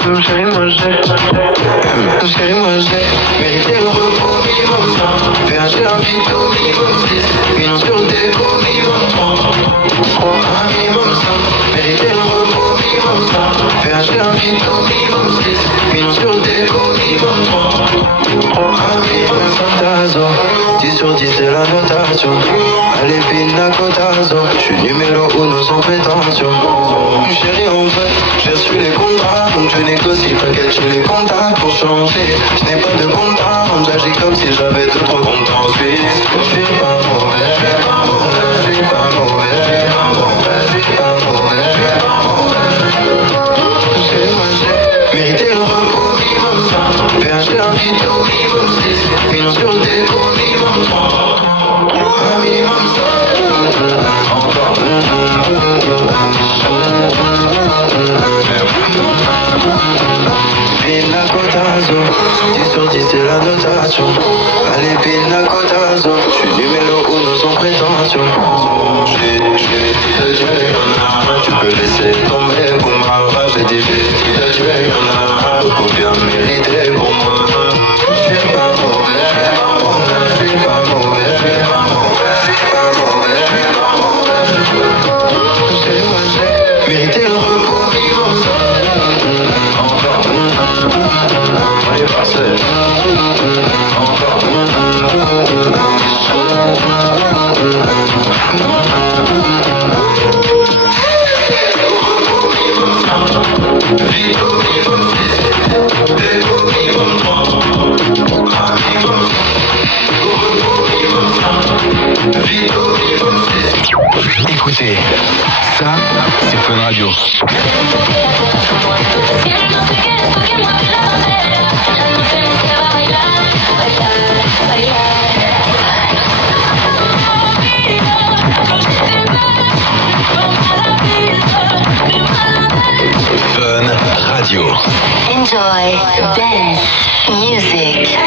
Chérie, moi j'ai mérité le repos minimum 5. PHG un vito minimum 6. Financier on déco minimum 3. Un minimum 5. Mérité le repos minimum 5. PHG un vito minimum 6. Financier on déco minimum 3. Un minimum 5 tazo. 10 sur 10 c'est la notation. Allez pina cotazo. J'suis numéro 1 sans prétention. Chérie en vrai, j'ai reçu les contrats. Donc je négocie, t'inquiète, j'ai les contacts pour changer. Je n'ai pas de contrat, j'agis comme si j'avais deux trois comptes en Suisse. Je suis pas mauvais, je suis pas mauvais, je suis pas mauvais, je suis pas mauvais, je suis pas mauvais, je suis pas mauvais. Moi j'ai mérité le repos minimum 5. PHG un vito minimum 6. Financier on déco minimum 3. Un minimum 5. Pina cotazo, 10 sur 10 c'est la notation. Allez pina cotazo, j'suis numéro 1 sans prétention. J'ai de Dieu y'en a, tu peux laisser tomber pour ma rage. J'ai dit j'ai de Dieu y'en a, beaucoup bien mérité pour moi. J'suis pas mauvais, j'suis pas mauvais, j'suis pas mauvais, j'suis pas mauvais, j'suis pas mauvais, j'suis pas mauvais. C'est moi j'ai mérité le repos minimum 5. Allez passé. Écoutez, ça, c'est Fun Radio. Fun Radio. Enjoy dance music.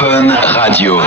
Fun Radio.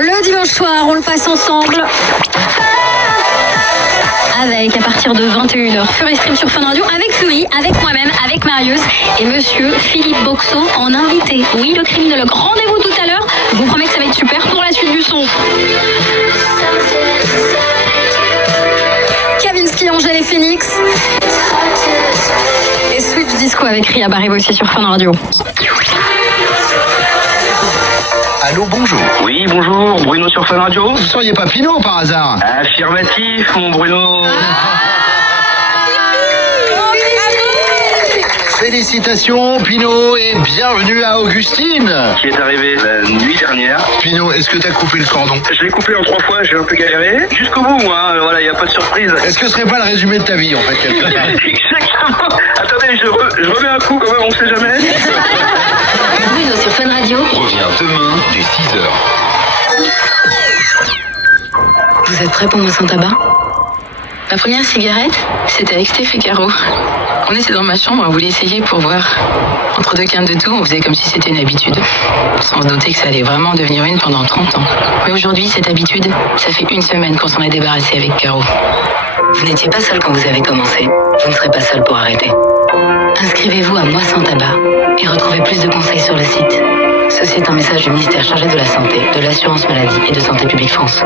Le dimanche soir, on le passe ensemble. Avec, à partir de 21h, Fury Stream sur Fun Radio, avec Fury, avec moi-même, avec Marius et monsieur Philippe Boxo en invité. Oui, le criminologue. Rendez-vous tout à l'heure. Je vous promets que ça va être super pour la suite du son. Kavinsky, Angèle et Phoenix. Et Switch Disco avec Ria Barry aussi sur Fun Radio. Allô, bonjour. Oui, bonjour, Bruno sur Fun Radio. Vous seriez pas Pinot par hasard? Affirmatif, mon Bruno. Félicitations, Pinot, et bienvenue à Augustine. Qui est arrivé la nuit dernière. Pinot, est-ce que t'as coupé le cordon? Je l'ai coupé en 3 fois, j'ai un peu galéré. Jusqu'au bout, moi, voilà, il n'y a pas de surprise. Est-ce que ce serait pas le résumé de ta vie, en fait, quelque part? Exactement. Attendez, je remets un coup quand même, on sait jamais. Bruno sur Fun Radio. Revient demain dès 6h. Vous êtes prêts pour mon sans tabac? Ma première cigarette, c'était avec Steph et Caro. On était dans ma chambre, on voulait essayer pour voir. Entre 2 quintes de tout, on faisait comme si c'était une habitude. Sans se douter que ça allait vraiment devenir une pendant 30 ans. Mais aujourd'hui, cette habitude, ça fait 1 semaine qu'on s'en est débarrassé avec Caro. Vous n'étiez pas seul quand vous avez commencé. Vous ne serez pas seul pour arrêter. Inscrivez-vous à Moi Sans Tabac et retrouvez plus de conseils sur le site. Ceci est un message du ministère chargé de la Santé, de l'Assurance Maladie et de Santé Publique France.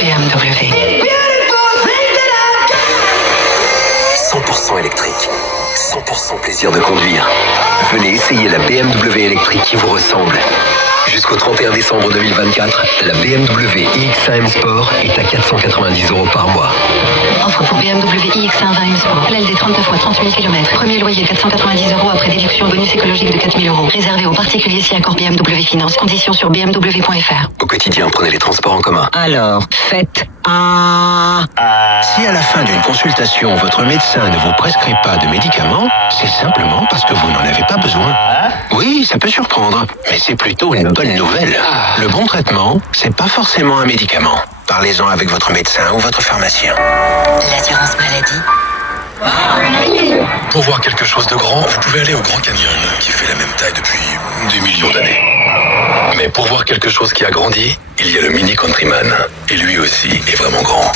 BMW. 100% électrique, 100% plaisir de conduire. Venez essayer la BMW électrique qui vous ressemble. Jusqu'au 31 décembre 2024, la BMW iX1 M Sport est à 490 € par mois. Offre pour BMW iX1 20 M Sport. LLD 39 fois 30 000 km. Premier loyer 490 € après déduction bonus écologique de 4 000 €. Réservé aux particuliers si accord BMW Finance. Conditions sur bmw.fr. Au quotidien, prenez les transports en commun. Alors, faites un... Si à la fin d'une consultation, votre médecin ne vous prescrit pas de médicaments, c'est simplement parce que vous n'en avez pas besoin. Oui, ça peut surprendre, mais c'est plutôt une bonne nouvelle. Le bon traitement, c'est pas forcément un médicament. Parlez-en avec votre médecin ou votre pharmacien. L'assurance maladie. Pour voir quelque chose de grand, vous pouvez aller au Grand Canyon, qui fait la même taille depuis des millions d'années. Mais pour voir quelque chose qui a grandi, il y a le Mini Countryman. Et lui aussi est vraiment grand.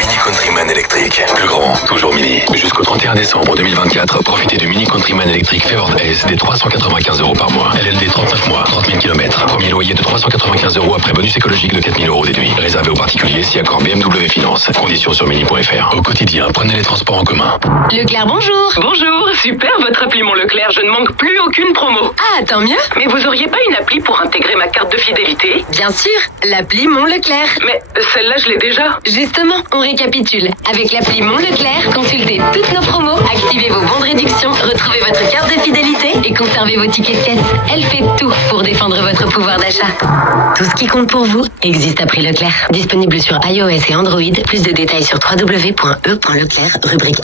Mini Countryman électrique. Plus grand, toujours mini. Jusqu'au 31 décembre 2024, profitez du Mini Countryman électrique Fevord S des 395 € par mois. LLD 39 mois, 30 000 km. Premier loyer de 395 € après bonus écologique de 4 000 € déduit. Réservé aux particuliers si accord BMW Finance. Conditions sur mini.fr. Au quotidien, prenez les transports en commun. Leclerc, bonjour. Bonjour, super votre appli Mon Leclerc, je ne manque plus aucune promo. Ah, tant mieux. Mais vous auriez pas une appli pour intégrer ma carte de fidélité? Bien sûr, l'appli Mon Leclerc. Mais celle-là je l'ai déjà. Justement, on récapitule. Avec l'appli Mon Leclerc, consultez toutes nos promos, activez vos bons de réduction, retrouvez votre carte de fidélité et conservez vos tickets de caisse. Elle fait tout pour défendre votre pouvoir d'achat. Tout ce qui compte pour vous existe à prix Leclerc. Disponible sur iOS et Android. Plus de détails sur www.e.leclerc, rubrique